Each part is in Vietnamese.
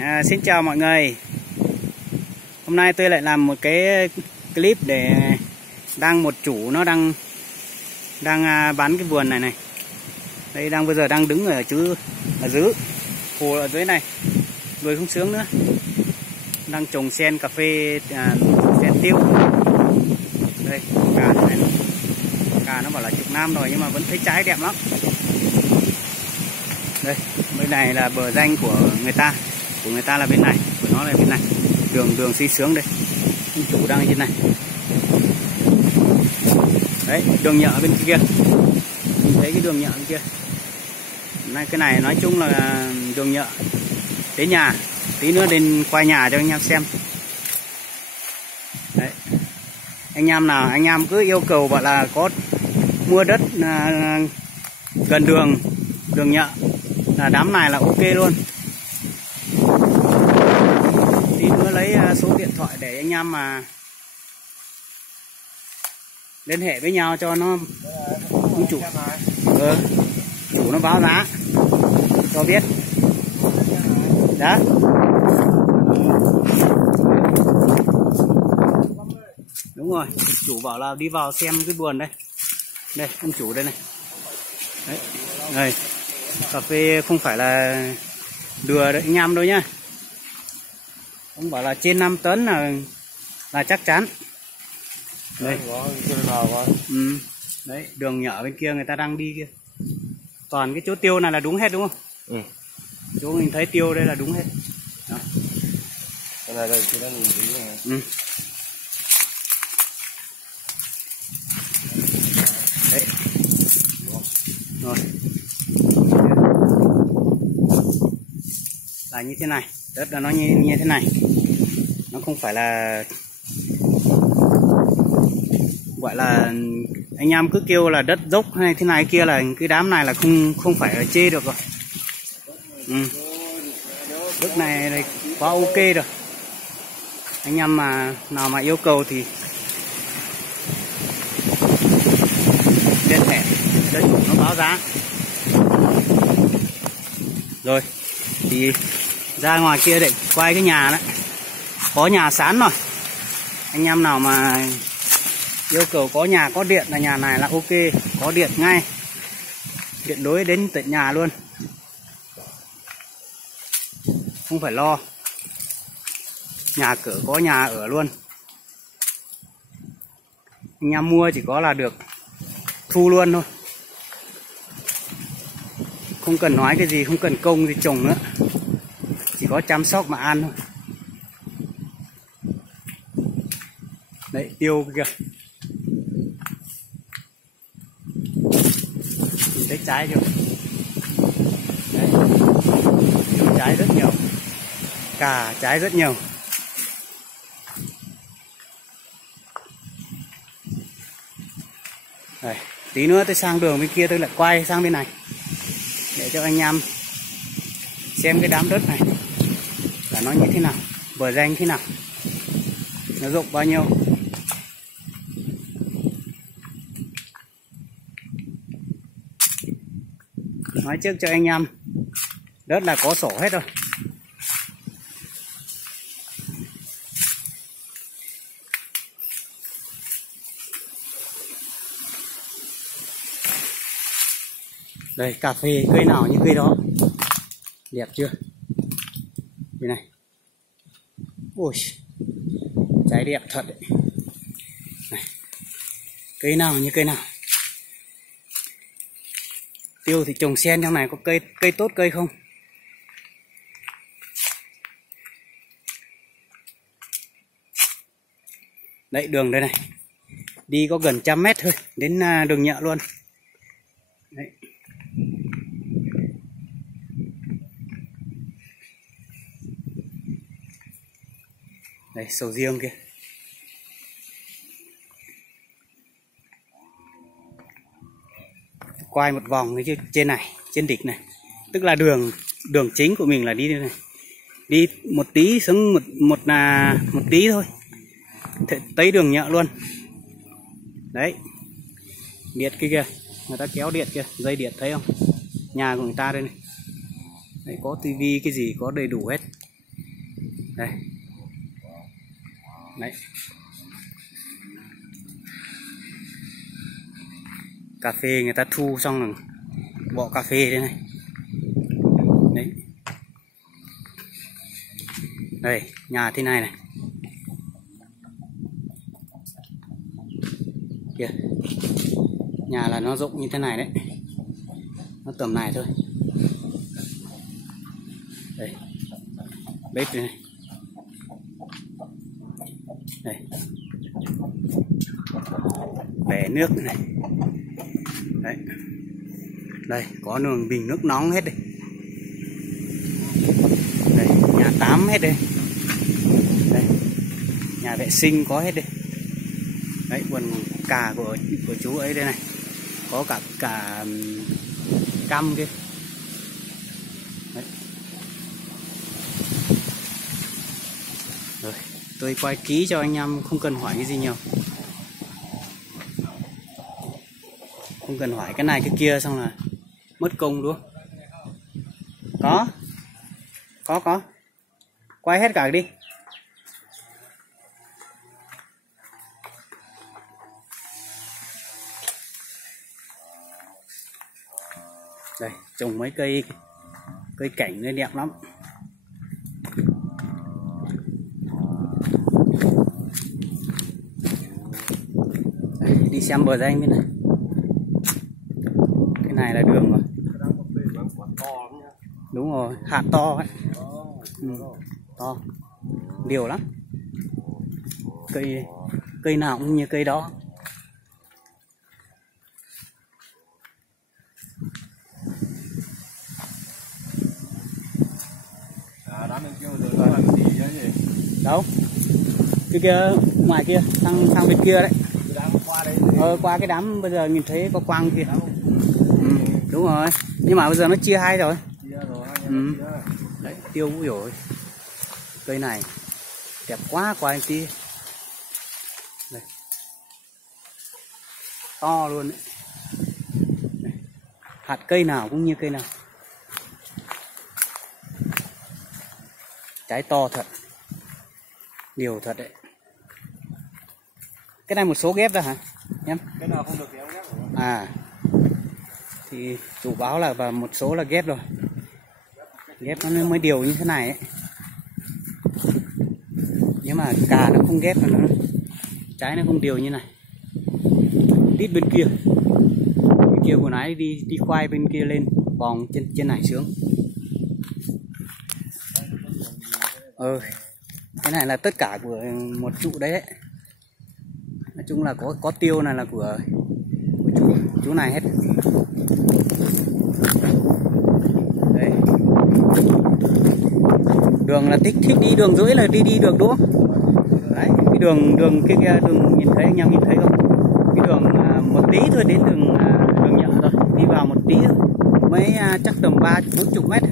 Xin chào mọi người. Hôm nay tôi lại làm một cái clip để đăng một chủ nó đang bán cái vườn này này. Đây bây giờ đang đứng ở dưới hồ ở dưới này, người không sướng nữa. Đang trồng sen cà phê, sen tiêu. Đây cà này, cà nó bảo là chục năm rồi nhưng mà vẫn thấy trái đẹp lắm. Đây bên này là bờ ranh của người ta là bên này, của nó là bên này, đường xi sướng đây. Ông chủ đang ở trên này. Đấy, đường nhựa bên kia. Mình thấy cái đường nhựa bên kia. Cái này nói chung là đường nhựa. Tới nhà, tí nữa đến quay nhà cho anh em xem. Đấy. Anh em cứ yêu cầu bảo là có mua đất gần đường nhựa là đám này là ok luôn. Tí nữa lấy số điện thoại để anh em mà liên hệ với nhau cho nó chủ nó báo giá cho biết. Đó. Đúng rồi, chủ bảo là đi vào xem cái vườn đây. Đây, ông chủ đây này. Đấy. Đây. Cà phê không phải là đùa đấy anh em đâu nhá. Ông bảo là trên 5 tấn là chắc chắn. Đây. Đấy, đường nhỏ bên kia người ta đang đi kia. Toàn cái chỗ tiêu này là đúng hết đúng không? Ừ. Chỗ mình thấy tiêu đây là đúng hết. Đó. Đây chúng ta nhìn thấy này. Ừ. Đấy. Rồi. Là như thế này, đất là nó như thế này. Nó không phải là gọi là anh em cứ kêu là đất dốc hay thế này kia là cái đám này là không phải ở chê được rồi. Ừ. Đất này quá ok rồi. Anh em nào mà yêu cầu thì liên hệ đất chủ nó báo giá. Rồi thì ra ngoài kia để quay cái nhà đấy, có nhà sán rồi. Anh em nào mà yêu cầu có nhà có điện là nhà này là ok, có điện ngay, điện đối đến tận nhà luôn, không phải lo, nhà cửa có nhà ở luôn. Anh em mua chỉ có là được thu luôn thôi, không cần nói cái gì, không cần công gì trồng nữa, chỉ có chăm sóc mà ăn thôi. Đấy, tiêu kìa, nhìn thấy trái chưa? Đấy, tiêu trái rất nhiều, cà trái rất nhiều. Đây, tí nữa tôi sang đường bên kia tôi lại quay sang bên này để cho anh em xem cái đám đất này là nó như thế nào, bờ ranh thế nào, nó rộng bao nhiêu. Nói trước cho anh em, đất là có sổ hết rồi. Đây, cà phê cây nào như cây đó. Đẹp chưa? Bên này. Ôi, trái đẹp thật đấy. Này. Cây nào như cây nào. Tiêu thì trồng sen trong này có cây tốt cây không? Đấy, đường đây này. Đi có gần 100 mét thôi, đến đường nhựa luôn. Đấy. Đây, sầu riêng kia. Quay một vòng cái trên này, trên đỉnh này. Tức là đường chính của mình là đi đây này. Đi một tí xuống một tí thôi. Tới đường nhựa luôn. Đấy. Điện kia kìa, người ta kéo điện kia, dây điện thấy không? Nhà của người ta đây này. Đấy, có tivi cái gì có đầy đủ hết. Đây. Đấy. Cà phê người ta thu xong rồi bỏ cà phê đây này. Đấy. Đây, nhà thế này này. Kìa. Nhà là nó rộng như thế này đấy. Nó tầm này thôi. Đây. Bếp đây này. Đây. Bể nước này. Đấy. Đây, có đường bình nước nóng hết đây. Đây, nhà tắm hết đây. Đây. Nhà vệ sinh có hết đây. Đấy, vườn cà của chú ấy đây này. Có cả cam kia. Đấy. Rồi, tôi quay kỹ cho anh em, không cần hỏi cái gì nhiều. Không cần hỏi cái này cái kia xong là mất công đúng không? Có. Quay hết cả đi. Đây, trồng mấy cây cảnh nó đẹp lắm. Đây, đi xem bờ danh bên này. Cái này là đường rồi. Đúng rồi, hạt to ấy. To. Nhiều lắm. Cây nào cũng như cây đó. Đâu? Cái kia ngoài kia, sang bên kia đấy. Qua cái đám bây giờ nhìn thấy có quang kia. Đúng rồi. Nhưng mà bây giờ nó chia hai rồi. Đấy, tiêu cũng rồi. Cây này đẹp quá, qua anh tí. Đây. To luôn đấy. Đây. Hạt cây nào cũng như cây nào. Trái to thật. Nhiều thật đấy. Cái này một số ghép ra hả em? Cái nào không được thì em ghép rồi. À. Thì chủ báo là và một số là ghép rồi. Ghép nó mới điều như thế này ấy. Nhưng mà cà nó không ghép mà nó trái nó không điều như này. Tít bên kia. Bên kia của nãy đi khoai bên kia lên vòng trên này xuống. Cái này là tất cả của một trụ đấy ấy. Nói chung là có tiêu này là của chú này hết. Đấy. Đường là thích đi đường rưỡi là đi được đúng không? Đấy, cái đường kia đường nhìn thấy anh em nhìn thấy không? Cái đường một tí thôi đến đường nhựa rồi, đi vào một tí thôi. Mấy chắc tầm 30-40 mét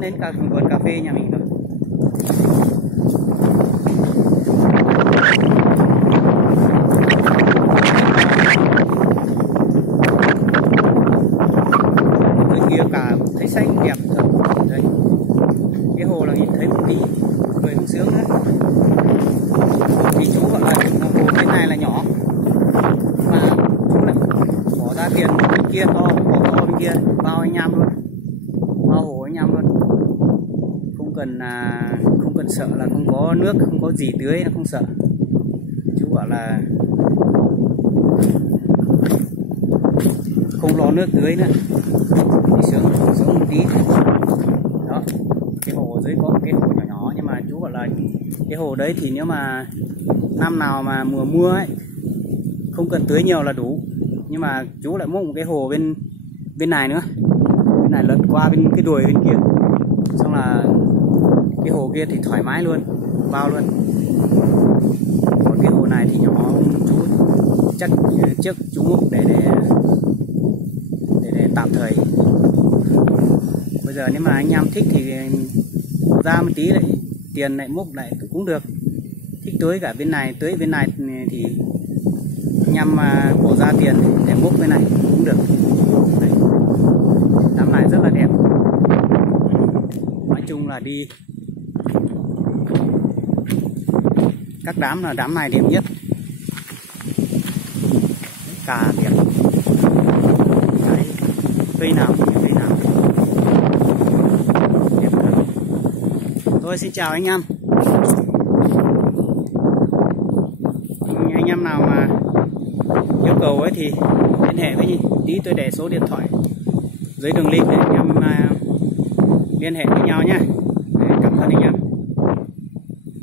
đến cả vườn cà phê nhà mình rồi. Cả thấy xanh đẹp thật. Đấy. Cái hồ là nhìn thấy một tí người cũng sướng nữa. Thì chú gọi là hồ cái này là nhỏ mà chú lại bỏ ra tiền bên kia to, bỏ to bên kia bao anh em luôn, bao hồ anh em luôn, không cần sợ là không có nước, không có gì tưới, nó không sợ. Chú bảo là không lo nước tưới nữa. Xuống một tí. Đó, cái hồ dưới có một cái hồ nhỏ nhỏ, nhưng mà chú gọi là cái hồ đấy thì nếu mà năm nào mà mùa mưa ấy không cần tưới nhiều là đủ. Nhưng mà chú lại mua một cái hồ bên này nữa, bên này lật qua bên cái đuôi bên kia, xong là cái hồ kia thì thoải mái luôn, bao luôn. Còn cái hồ này thì nhỏ, chú chắc trước chú múc để tạm thời. Bây giờ nếu mà anh em thích thì ra một tí lại tiền lại múc lại cũng được. Thích tưới cả bên này, tưới bên này thì anh em bỏ ra tiền để múc bên này cũng được. Đấy. Tắm này rất là đẹp. Nói chung là đi Các đám là đám này đẹp nhất. Cà đẹp. Cái cây nào cây nào đẹp thật. Thôi xin chào anh em. Anh em nào mà yêu cầu ấy thì liên hệ với tí, tôi để số điện thoại dưới đường link để anh em liên hệ với nhau nhé. Cảm ơn anh em.